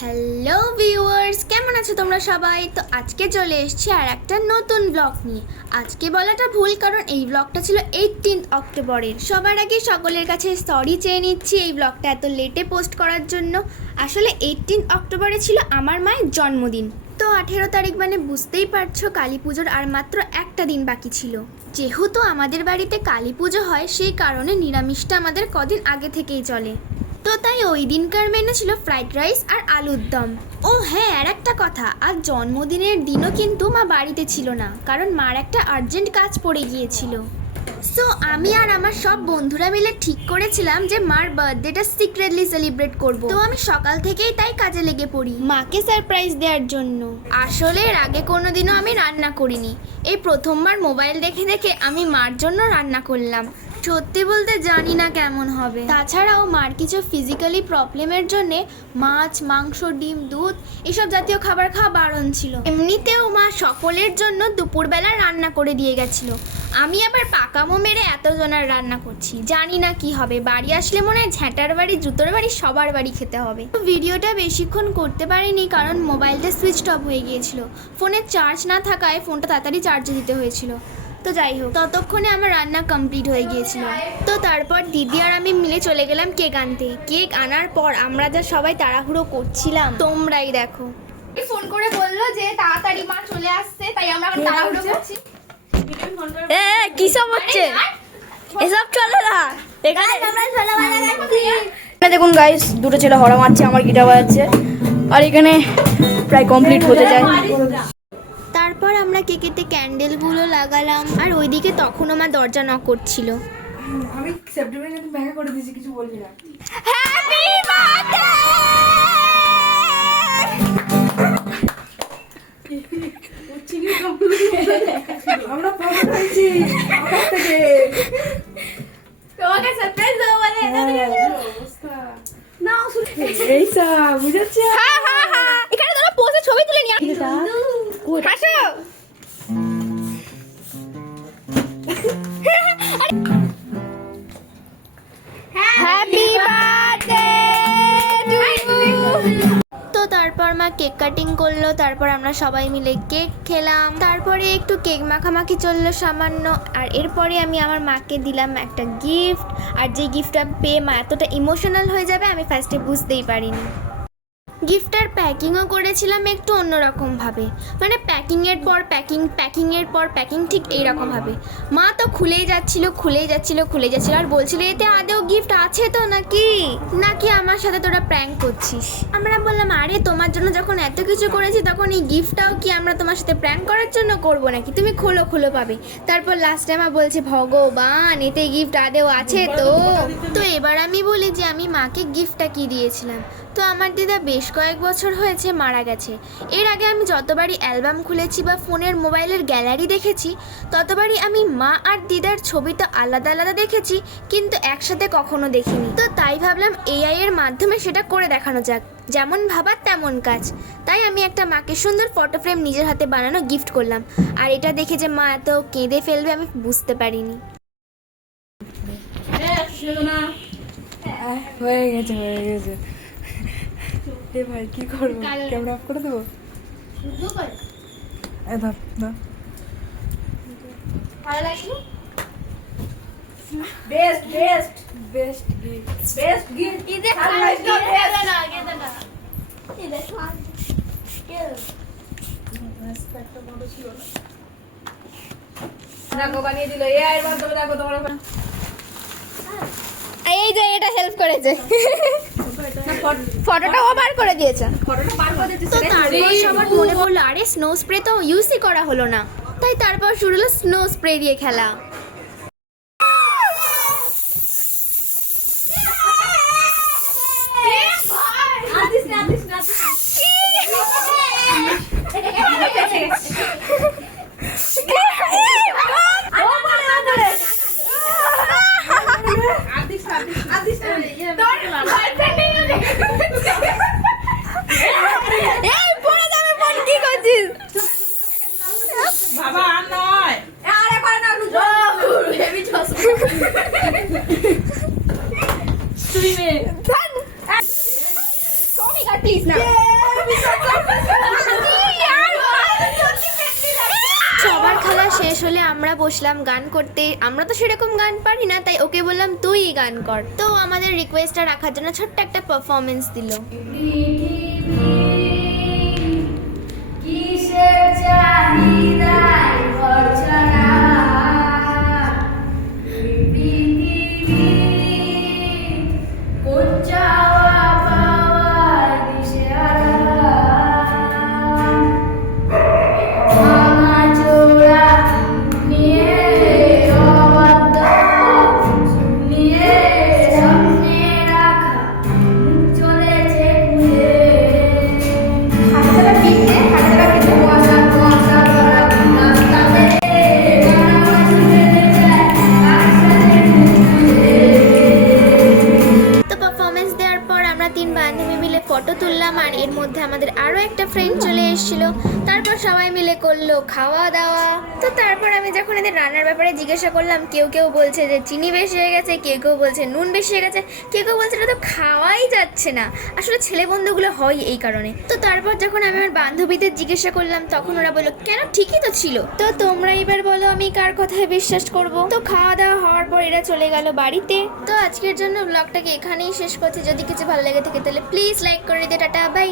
Hello viewers কেমন আছো তোমরা সবাই? তো আজকে চলে এসছি আর একটা নতুন ব্লগ নিয়ে। আজকে বলাটা ভুল, কারণ এই ব্লগটা ছিল এইটিন্থ অক্টোবরের। সবার আগে সকলের কাছে সরি চেয়ে নিচ্ছি এই ব্লগটা এত লেটে পোস্ট করার জন্য। আসলে এইটিন্থ অক্টোবরে ছিল আমার মায়ের জন্মদিন। তো আঠেরো তারিখ মানে বুঝতেই পারছ, কালী পুজোর আর মাত্র একটা দিন বাকি ছিল। যেহেতু আমাদের বাড়িতে কালী পুজো হয়, সেই কারণে নিরামিষটা আমাদের কদিন আগে থেকেই চলে। তো তাই ওই দিনকার মেনু ছিল ফ্রাইড রাইস আর আলুর দম। ও হ্যাঁ আর একটা কথা, আজ জন্মদিনের দিনও কিন্তু মা বাড়িতে ছিল না, কারণ মার একটা আর্জেন্ট কাজ পড়ে গিয়েছিল। সো আমি আর আমার সব বন্ধুরা মিলে ঠিক করেছিলাম যে মার বার্থডেটা সিক্রেটলি সেলিব্রেট করব। তো আমি সকাল থেকেই তাই কাজে লেগে পড়ি, মাকে সারপ্রাইজ দেওয়ার জন্য। আসলে এর আগে কোনোদিনও আমি রান্না করিনি। এই প্রথমবার মোবাইল দেখে দেখে আমি মার জন্য রান্না করলাম। সত্যি বলতে জানি না কেমন হবে। তাছাড়াও মার কিছু ফিজিক্যালি প্রবলেমের জন্য মাছ, মাংস, ডিম, দুধ এসব জাতীয় খাবার খাওয়া বারণ ছিল। এমনিতেও মা সকলের জন্য দুপুরবেলা রান্না করে দিয়ে গেছিল। আমি আবার পাকামো মেরে এতজনের রান্না করছি। জানি না কি হবে। বাড়ি আসলে মনে হয় ঝ্যাঁটার বাড়ি, জুতোর বাড়ি, সবার বাড়ি খেতে হবে। ভিডিওটা বেশিক্ষণ করতে পারিনি কারণ মোবাইলটা সুইচ অফ হয়ে গিয়েছিল। ফোনের চার্জ না থাকায় ফোনটা তাড়াতাড়ি চার্জে দিতে হয়েছিল। তো যাই হোক ততক্ষণে আমার রান্না কমপ্লিট হয়ে গিয়েছিল তো তারপর দিদি আর আমি মিলে চলে গেলাম কেক আনতে কেক আনার পর আমরা যা সবাই তাড়াহুড়ো করছিলাম তোমরাই দেখো ফোন করে বলল যে তাড়াতাড়ি মা চলে আসছে তাই আমরা এখন তাড়াহুড়ো করছি এ কিসব হচ্ছে এসব চলে না এখানে দেখুন গাইস দুটো ছেলে হরা মারছে আমার গিটার বাজাচ্ছে আর এখানে প্রায় কমপ্লিট হতে যায় তারপর আমরা কেকেতে ক্যান্ডেলগুলো লাগালাম আর ওইদিকে তখন আমার দরজা নক করছিল আমি সেপ্টেম্বরে ব্যাখ্যা করে দিয়েছি কিছু বলবি না আমরা পাবো হয়েছি আমার থেকে তোমাকে সারপ্রাইজ দেবো বলে না এই সব হ্যাঁ হ্যাঁ হ্যাঁ এখানে তোরা পোজে ছবি তুলে নিয়ে হাসো। হ্যাপি বার্থডে টু তো তারপর মা কেক কাটিং করল তারপর আমরা সবাই মিলে কেক খেলাম। তারপরে একটু কেক মাখামাখি চলল সামান্য আর এরপরে আমি আমার মাকে দিলাম একটা গিফট আর যে গিফটটা পেয়ে মা এতটা ইমোশনাল হয়ে যাবে আমি ফার্স্টে বুঝতেই পারিনি। গিফটটার প্যাকিংও করেছিলাম একটু অন্যরকমভাবে মানে প্যাকিংয়ের পর প্যাকিং প্যাকিংয়ের পর প্যাকিং ঠিক এইরকমভাবে মা তো খুলেই যাচ্ছিল খুলেই যাচ্ছিল খুলে যাচ্ছিল। আর বলছিল, এতে আদেও গিফট আছে তো নাকি? নাকি আমার সাথে তোরা প্র্যাঙ্ক করছিস? আমরা বললাম, আরে, তোমার জন্য যখন এত কিছু করেছি, তখন এই গিফটটাও কি আমরা তোমার সাথে প্র্যাঙ্ক করার জন্য করব নাকি? তুমি খোলো খোলো পাবে। তারপর লাস্টে আমার বলছে, ভগবান, এতে গিফট আদেও আছে তো। তো এবার আমি বলি যে, আমি মাকে গিফটটা কি দিয়েছিলাম? তো আমার দিদা বেশ কয়েক বছর হয়েছে মারা গেছে। এর আগে আমি যতবারই অ্যালবাম খুলেছি বা ফোনের মোবাইলের গ্যালারি দেখেছি, ততবারই আমি মা আর দিদার ছবি তো আলাদা আলাদা দেখেছি, কিন্তু একসাথে কখনো দেখিনি। তো তাই ভাবলাম এআই এর মাধ্যমে সেটা করে দেখানো যাক। যেমন ভাবার তেমন কাজ। তাই আমি একটা মাকে সুন্দর ফটো ফ্রেম নিজের হাতে বানানো গিফট করলাম। আর এটা দেখে যে মা এত কেঁদে ফেলবে আমি বুঝতে পারিনি। হয়ে গেছে হয়ে গেছে। এ ভাই কি করব? ক্যামেরা অফ করে দেবো? ধর ধর। ভালো লাগল? Best best best gift best gift না এই যে এটা হেল্প করেছে। ফটোটা ও বার করে দিয়েছে। ফটোটা বার করে দিয়েছে তো তারপর সবার মনে হলো আরে স্নো স্প্রে তো ইউজই করা হলো না। তাই তারপর শুরু হলো স্নো স্প্রে দিয়ে খেলা। এই পড়ে যাবে ফোন কি করছিস বাবা আর নয় আরে করে না শেষ হলে আমরা বসলাম গান করতে। আমরা তো সেরকম গান পারি না, তাই ওকে বললাম, তুই গান কর। তো আমাদের রিকোয়েস্টটা রাখার জন্য ছোট্ট একটা পারফরমেন্স দিল। কিসের চাহিদায় ফটো তুললাম আর এর মধ্যে আমাদের আরও একটা ফ্রেন্ড চলে এসেছিল। তারপর সবাই মিলে করল খাওয়া দাওয়া তো তারপর আমি যখন এদের রান্নার ব্যাপারে জিজ্ঞাসা করলাম, কেউ কেউ বলছে যে চিনি বেশি হয়ে গেছে, কেউ কেউ বলছে নুন বেশি হয়ে গেছে, কেউ কেউ বলছে এটা তো খাওয়াই যাচ্ছে না। আসলে ছেলে বন্ধুগুলো হয় এই কারণে। তো তারপর যখন আমি আমার বান্ধবীদের জিজ্ঞাসা করলাম, তখন ওরা বলল, কেন? ঠিকই তো ছিল। তো তোমরা এবার বলো আমি কার কথায় বিশ্বাস করব? তো খাওয়া দাওয়া হওয়ার পর এরা চলে গেল বাড়িতে। তো আজকের জন্য ব্লগটাকে এখানেই শেষ করছি। যদি কিছু ভালো লেগে থাকে, তাহলে প্লিজ লাইক করে பொழுது டாட்டா பை